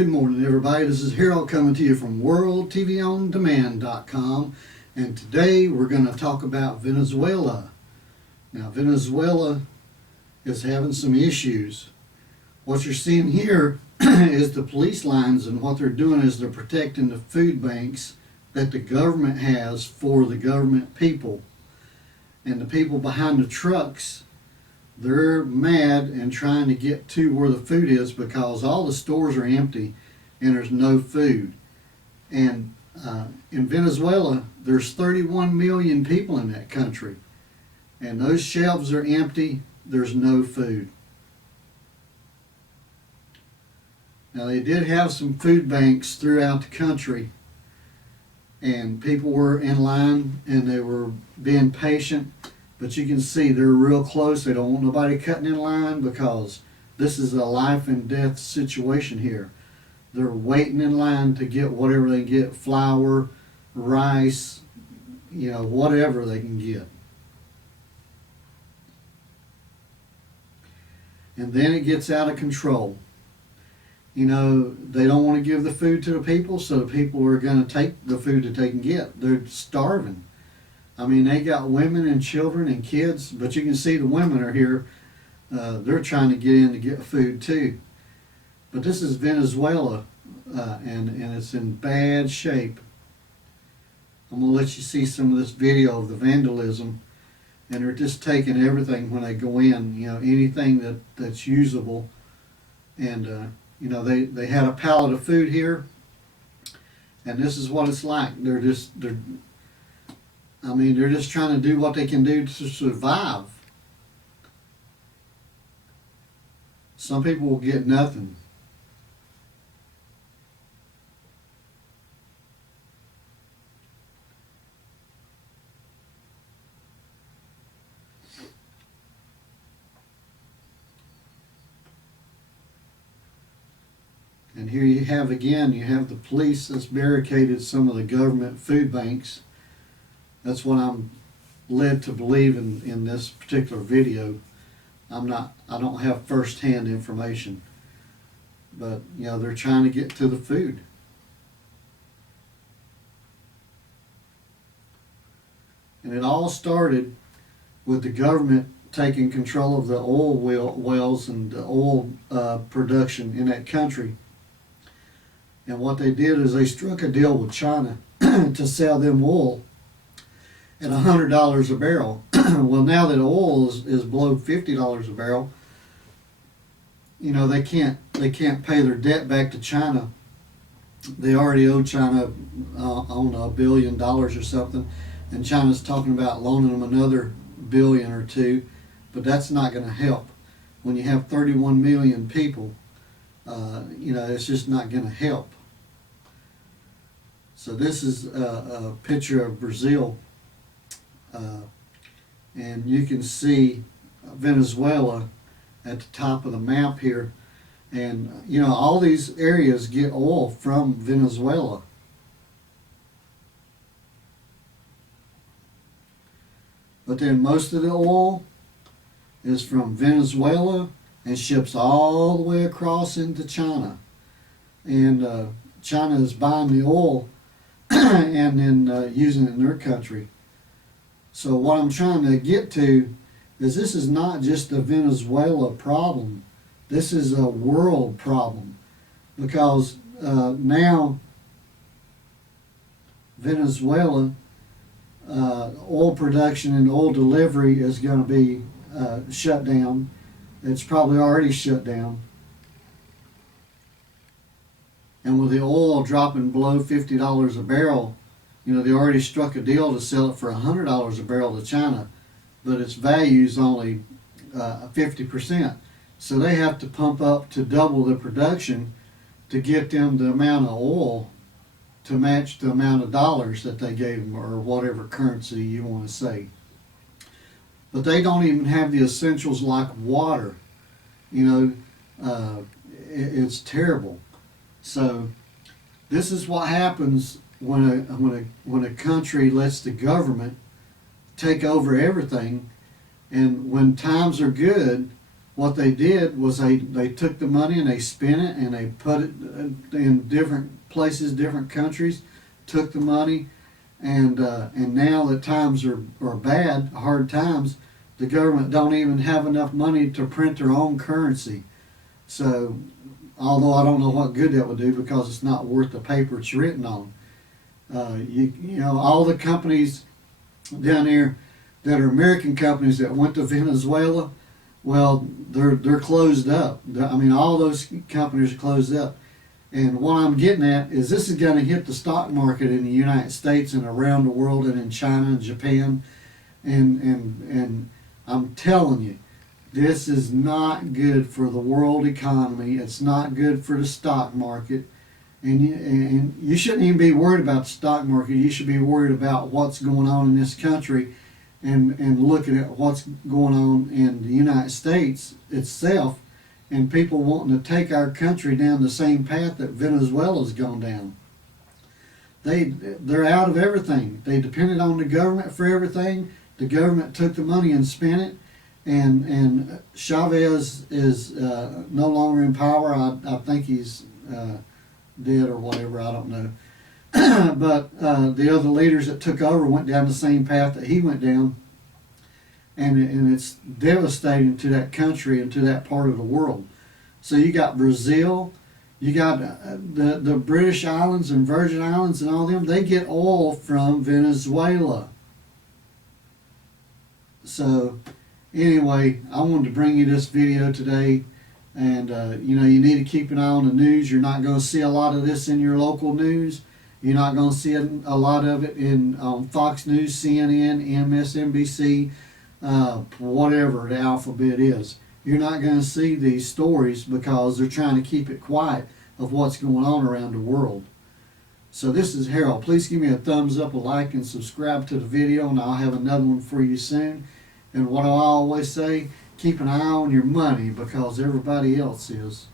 Good morning, everybody. This is Harold coming to you from WorldTVOnDemand.com, and today we're going to talk about Venezuela. Now, Venezuela is having some issues. What you're seeing here is the police lines, and what they're doing is they're protecting the food banks that the government has for the government people. And the people behind the trucks, they're mad and trying to get to where the food is because all the stores are empty and there's no food. And in Venezuela, there's 31 million people in that country. And those shelves are empty, there's no food. Now, they did have some food banks throughout the country, and people were in line and they were being patient. But you can see they're real close. They don't want nobody cutting in line because this is a life and death situation here. They're waiting in line to get whatever they can get, flour, rice, whatever they can get. And then it gets out of control. They don't want to give the food to the people, so the people are going to take the food that they can get. They're starving. I mean, they got women and children and kids, but you can see the women are here. They're trying to get in to get food too. But this is Venezuela, and it's in bad shape. I'm going to let you see some of this video of the vandalism, and they're just taking everything when they go in, anything that's usable. And, they had a pallet of food here, and this is what it's like. They're just trying to do what they can do to survive. Some people will get nothing. And here you have the police that's barricaded some of the government food banks. That's what I'm led to believe in this particular video. I don't have first-hand information, but they're trying to get to the food. And it all started with the government taking control of the oil wells and the oil production in that country. And what they did is they struck a deal with China to sell them oil at $100 a barrel. Well, now that oil is below $50 a barrel, they can't pay their debt back to China. They already owe China on $1 billion or something, and China's talking about loaning them another billion or two, but that's not going to help. When you have 31 million people, it's just not going to help. So this is a picture of Brazil. And you can see Venezuela at the top of the map here. And, all these areas get oil from Venezuela. But then most of the oil is from Venezuela and ships all the way across into China. And China is buying the oil and then using it in their country. So what I'm trying to get to is this is not just a Venezuela problem. This is a world problem, because now Venezuela, oil production and oil delivery is going to be shut down. It's probably already shut down. And with the oil dropping below $50 a barrel, they already struck a deal to sell it for $100 a barrel to China, but its value is only 50%. So they have to pump up to double the production to get them the amount of oil to match the amount of dollars that they gave them, or whatever currency you want to say. But they don't even have the essentials like water. It's terrible. So this is what happens when a country lets the government take over everything, and when times are good, what they did was they took the money and they spent it and they put it in different places, different countries, took the money, and now that times are bad, hard times, the government don't even have enough money to print their own currency. So, although I don't know what good that would do because it's not worth the paper it's written on. You know, all the companies down there that are American companies that went to Venezuela, well, they're closed up. I mean, all those companies are closed up. And what I'm getting at is this is going to hit the stock market in the United States and around the world and in China and Japan. And I'm telling you, this is not good for the world economy. It's not good for the stock market. And you shouldn't even be worried about the stock market. You should be worried about what's going on in this country and looking at what's going on in the United States itself and people wanting to take our country down the same path that Venezuela's gone down. They're out of everything. They depended on the government for everything. The government took the money and spent it. And Chavez is no longer in power. I think he's dead or whatever, I don't know. But the other leaders that took over went down the same path that he went down. And it's devastating to that country and to that part of the world. So you got Brazil, you got the British Islands and Virgin Islands and all them, they get oil from Venezuela. So anyway, I wanted to bring you this video today. And, you know, you need to keep an eye on the news. You're not going to see a lot of this in your local news. You're not going to see a lot of it in Fox News, CNN, MSNBC, whatever the alphabet is. You're not going to see these stories because they're trying to keep it quiet of what's going on around the world. So this is Harold. Please give me a thumbs up, a like, and subscribe to the video, and I'll have another one for you soon. And what I always say, keep an eye on your money because everybody else is.